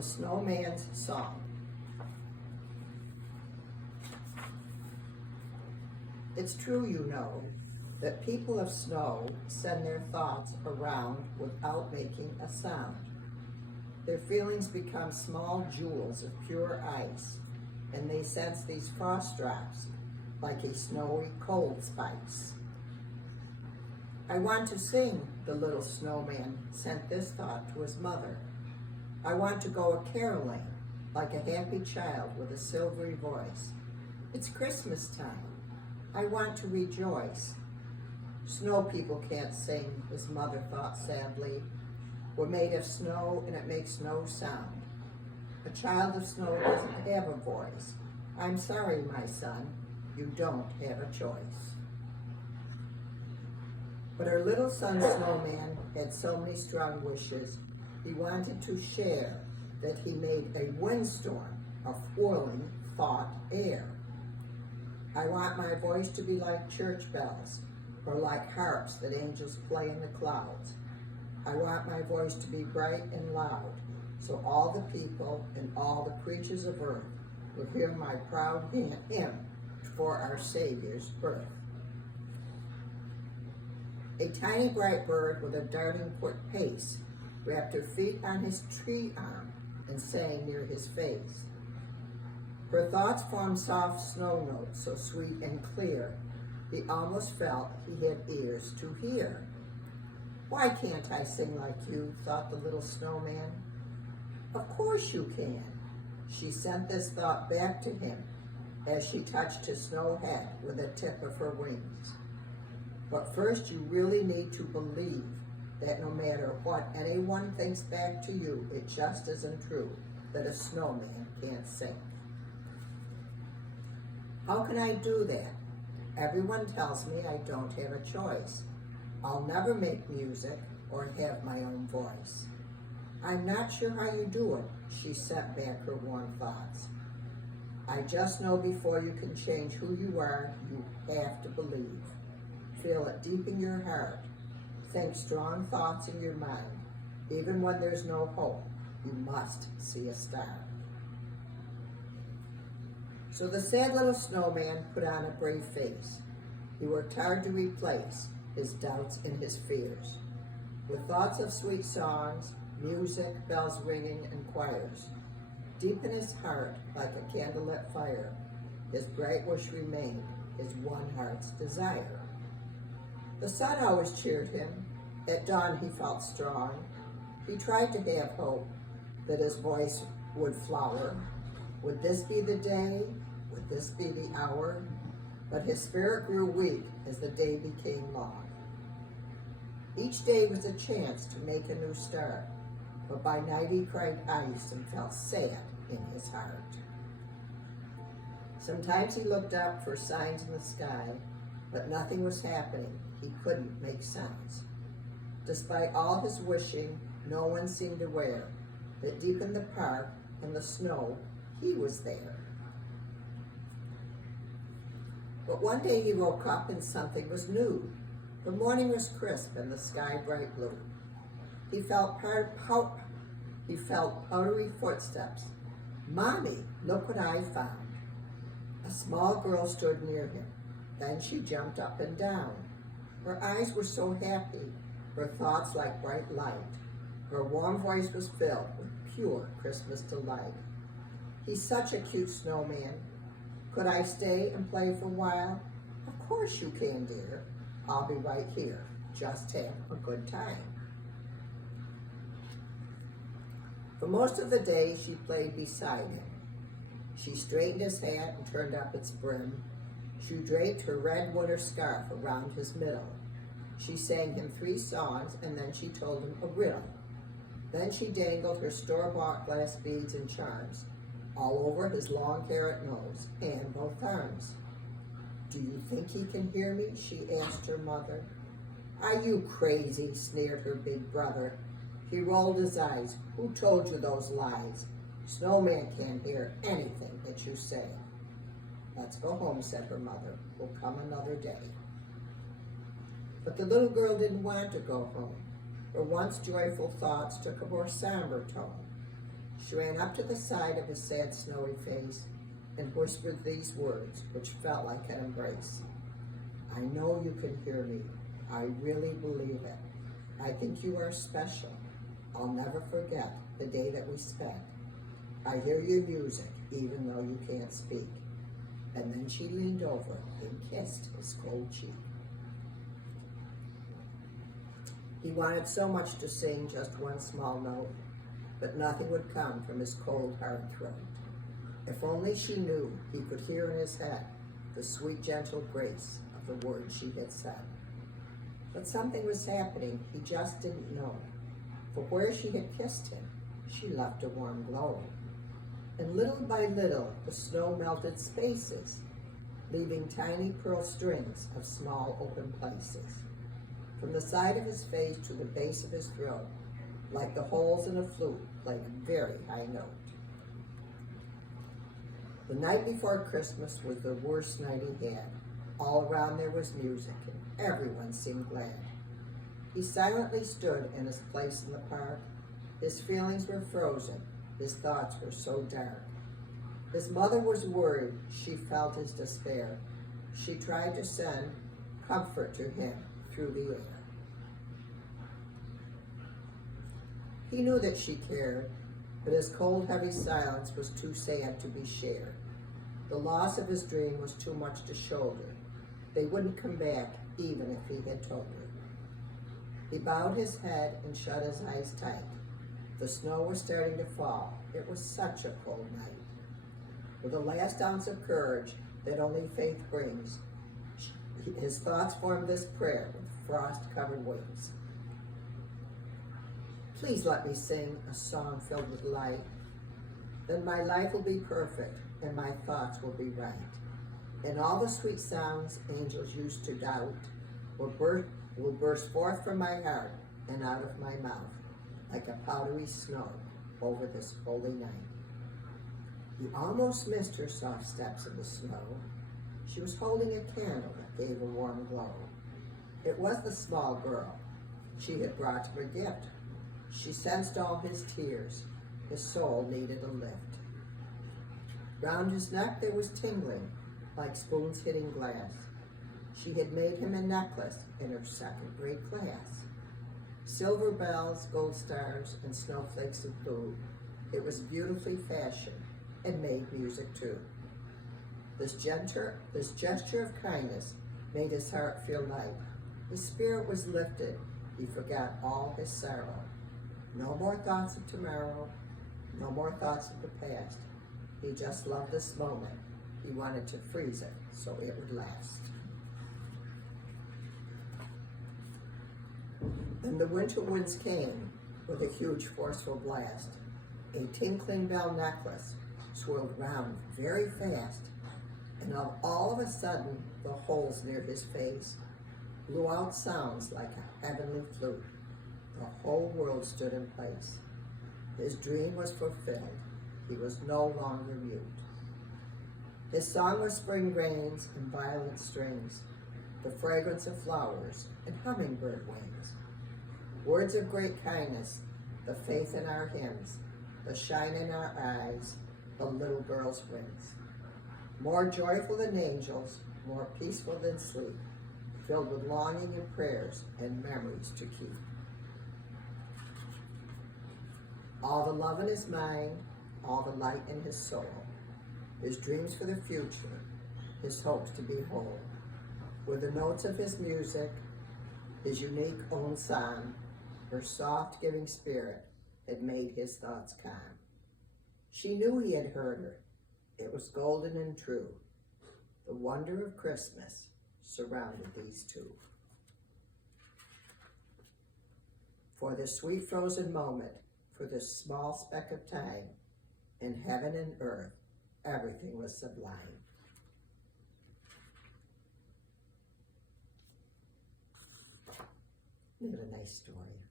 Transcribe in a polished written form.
The Snowman's Song. It's true, you know, that people of snow send their thoughts around without making a sound. Their feelings become small jewels of pure ice, and they sense these frost drops like a snowy cold spice. I want to sing, the little snowman sent this thought to his mother. I want to go a-caroling like a happy child with a silvery voice. It's Christmas time. I want to rejoice. Snow people can't sing, his mother thought sadly. We're made of snow and it makes no sound. A child of snow doesn't have a voice. I'm sorry, my son, you don't have a choice. But our little son Snowman had so many strong wishes. He wanted to share that he made a windstorm of whirling thought air. I want my voice to be like church bells, or like harps that angels play in the clouds. I want my voice to be bright and loud, so all the people and all the creatures of earth will hear my proud hymn for our Savior's birth. A tiny bright bird with a darting quick pace wrapped her feet on his tree arm and sang near his face. Her thoughts formed soft snow notes so sweet and clear, he almost felt he had ears to hear. Why can't I sing like you, thought the little snowman. Of course you can. She sent this thought back to him as she touched his snow hat with the tip of her wings. But first you really need to believe that no matter what anyone thinks back to you, it just isn't true that a snowman can't sing. How can I do that? Everyone tells me I don't have a choice. I'll never make music or have my own voice. I'm not sure how you do it, she sent back her warm thoughts. I just know before you can change who you are, you have to believe. Feel it deep in your heart. Think strong thoughts in your mind. Even when there's no hope, you must see a star. So the sad little snowman put on a brave face. He worked hard to replace his doubts and his fears with thoughts of sweet songs, music, bells ringing, and choirs. Deep in his heart, like a candlelit fire, his bright wish remained, his one heart's desire. The sun always cheered him. At dawn he felt strong. He tried to have hope that his voice would flower. Would this be the day? Would this be the hour? But his spirit grew weak as the day became long. Each day was a chance to make a new start, but by night he cried ice and felt sad in his heart. Sometimes he looked up for signs in the sky, but nothing was happening. He couldn't make sounds. Despite all his wishing, no one seemed aware that deep in the park, in the snow, he was there. But one day he woke up and something was new. The morning was crisp and the sky bright blue. He felt powdery footsteps. Mommy, look what I found. A small girl stood near him. Then she jumped up and down. Her eyes were so happy, her thoughts like bright light. Her warm voice was filled with pure Christmas delight. He's such a cute snowman. Could I stay and play for a while? Of course you can, dear. I'll be right here. Just have a good time. For most of the day, she played beside him. She straightened his hat and turned up its brim. She draped her red winter scarf around his middle. She sang him 3 songs, and then she told him a riddle. Then she dangled her store-bought glass beads and charms all over his long carrot nose and both arms. Do you think he can hear me? She asked her mother. Are you crazy? Sneered her big brother. He rolled his eyes. Who told you those lies? Snowman can't hear anything that you say. Let's go home, said her mother. We'll come another day. But the little girl didn't want to go home. Her once joyful thoughts took a more somber tone. She ran up to the side of his sad, snowy face and whispered these words, which felt like an embrace. I know you can hear me. I really believe it. I think you are special. I'll never forget the day that we spent. I hear your music, even though you can't speak. And then she leaned over and kissed his cold cheek. He wanted so much to sing just one small note, but nothing would come from his cold, hard throat. If only she knew he could hear in his head the sweet, gentle grace of the words she had said. But something was happening he just didn't know, for where she had kissed him, she left a warm glow. And little by little, the snow melted spaces, leaving tiny pearl strings of small open places. From the side of his face to the base of his throat, like the holes in a flute, played a very high note. The night before Christmas was the worst night he had. All around there was music, and everyone seemed glad. He silently stood in his place in the park. His feelings were frozen. His thoughts were so dark. His mother was worried. She felt his despair. She tried to send comfort to him through the air. He knew that she cared, but his cold, heavy silence was too sad to be shared. The loss of his dream was too much to shoulder. They wouldn't come back, even if he had told her. He bowed his head and shut his eyes tight. The snow was starting to fall. It was such a cold night. With a last ounce of courage that only faith brings, his thoughts formed this prayer with frost-covered wings. Please let me sing a song filled with light. Then my life will be perfect and my thoughts will be right. And all the sweet sounds angels used to doubt will burst forth from my heart and out of my mouth like a powdery snow over this holy night. He almost missed her soft steps in the snow. She was holding a candle that gave a warm glow. It was the small girl. She had brought him a gift. She sensed all his tears. His soul needed a lift. Round his neck there was tingling, like spoons hitting glass. She had made him a necklace in her second grade class. Silver bells, gold stars, and snowflakes of blue. It was beautifully fashioned and made music too. This gesture of kindness made his heart feel light. His spirit was lifted. He forgot all his sorrow. No more thoughts of tomorrow, no more thoughts of the past. He just loved this moment. He wanted to freeze it so it would last. Then the winter winds came with a huge forceful blast. A tinkling bell necklace swirled round very fast, and all of a sudden the holes near his face blew out sounds like a heavenly flute. The whole world stood in place. His dream was fulfilled. He was no longer mute. His song was spring rains and violet strings, the fragrance of flowers and hummingbird wings. Words of great kindness, the faith in our hymns, the shine in our eyes, the little girl's wings. More joyful than angels, more peaceful than sleep, filled with longing and prayers and memories to keep. All the love in his mind, all the light in his soul, his dreams for the future, his hopes to be whole, were the notes of his music, his unique own song. Her soft giving spirit had made his thoughts calm. She knew he had heard her. It was golden and true. The wonder of Christmas surrounded these two. For this sweet frozen moment, for this small speck of time, in heaven and earth, everything was sublime. Isn't it a nice story?